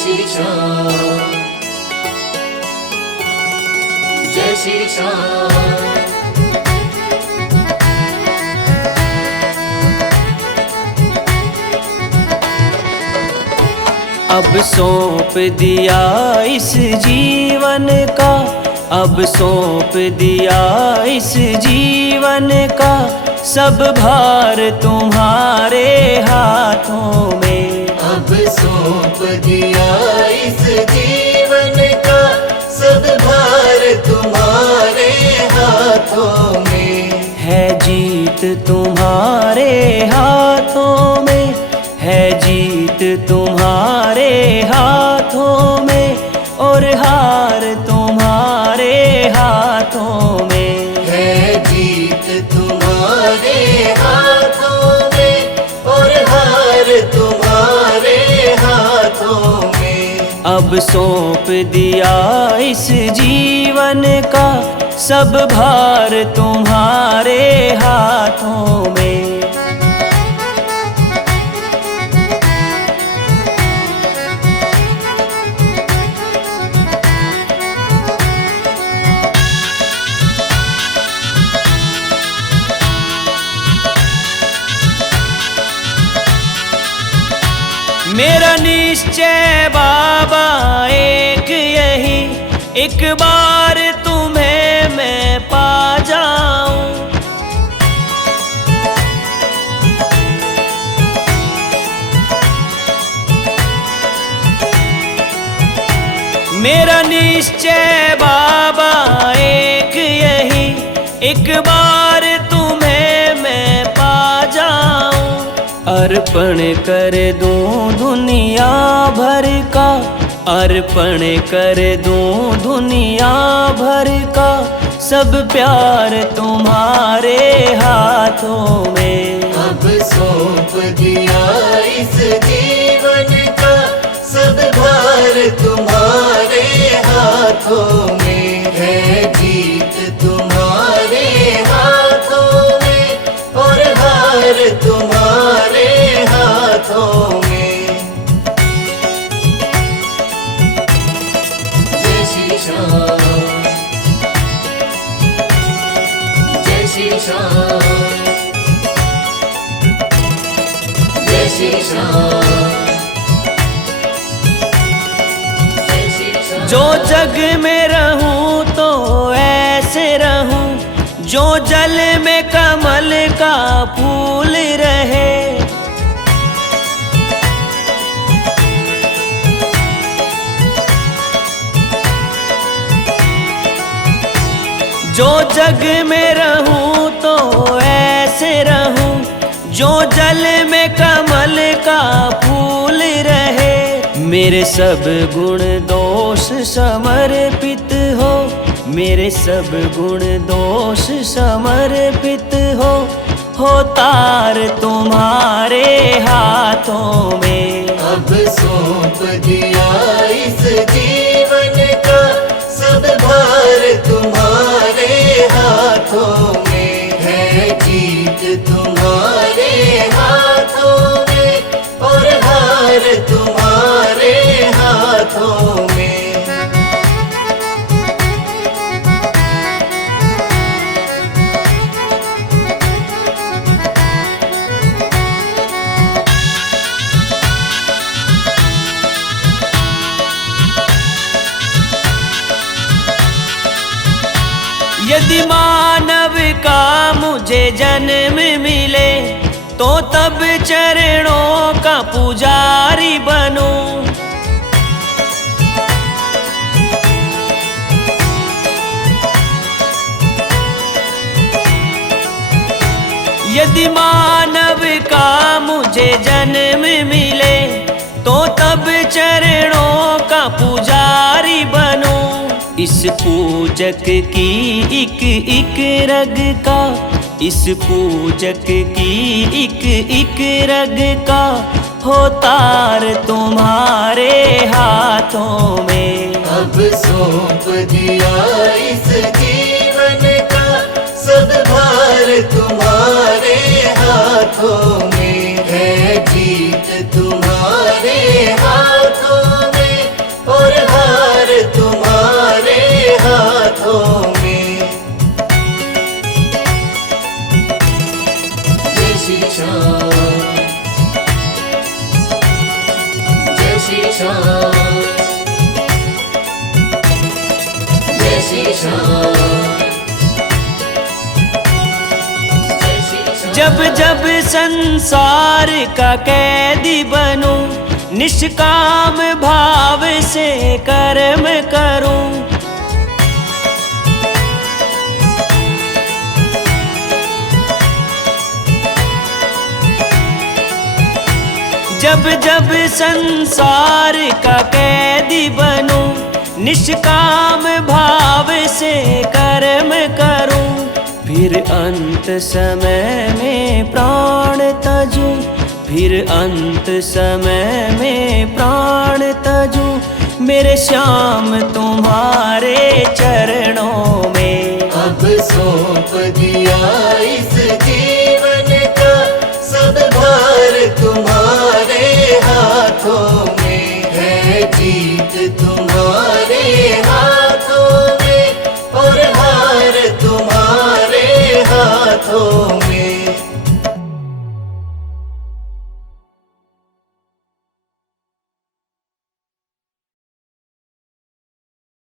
श्री श्याम, जय श्री श्याम। अब सौंप दिया इस जीवन का, अब सौंप दिया इस जीवन का, सब भार तुम्हारे हाथों में। अब सौंप दिया इस जीवन का, सब भार तुम्हारे हाथों में। है जीत तुम्हारे हाथों में, है जीत तुम्हारे हाथों में, और हार तुम्हारे हाथों में। है जीत तुम्हारे हाथों में, और हार तुम्हारे हाथों में। अब सौंप दिया इस जीवन का, सब भार तुम्हारे हाथों में। मेरा निश्चय बाबा एक यही, एक बार तुम्हें मैं पा जाऊं। मेरा निश्चय बाबा एक यही, एक बार तुम्हें मैं पा जाऊं। अर्पण कर दूं दुनिया भर का, अर्पण कर दूं दुनिया भर का, सब प्यार तुम्हारे हाथों में। अब सौंप दिया इस जीवन का, सब भार तुम्हारे हाथों में। है जीत तुम्हारे हाथों में, और हार तुम्हारे हाथों में। जय श्री श्याम, जय श्री श्याम, जय श्री श्याम। जो जग में रहूं तो ऐसे रहूं, जो जल में कमल का फूल रहे। जो जग में रहूं तो ऐसे रहूं, जो जल में कमल का फूल रहे। मेरे सब गुण दोष समर्पित हो, मेरे सब गुण दोष समर्पित हो तार तुम्हारे हाथों में। अब सौंप दिया इस जीवन का, सब भार तुम्हारे हाथों में। है जीत तुम्हारे हाथों में, और हार तुम्हारे हाथों में। यदि मानव का मुझे जन्म मिले, तो तब चरणों का पुजारी बनूं। यदि मानव का मुझे जन्म मिले, तो तब चरणों का पुजारी बनूं। इस पूजक की एक एक रग का, इस पूजक की एक एक रग का, हो तार तुम्हारे हाथों में। अब सौंप दिया इस जीवन का, सब भार तुम्हारे हाथों में। है जीत तुम्हारे हाथों में, श्याम। जब जब संसार का कैदी बनूं, निष्काम भाव से कर्म करूं। जब जब संसार का कैदी बनूं, निष्काम भाव से कर्म करूं। फिर अंत समय में प्राण तजूं, फिर अंत समय में प्राण तजूं। मेरे श्याम तुम्हारे चरणों में अब सौंप दिया इस जीवन का सब भार तुम्हारे हाथों में है। जीत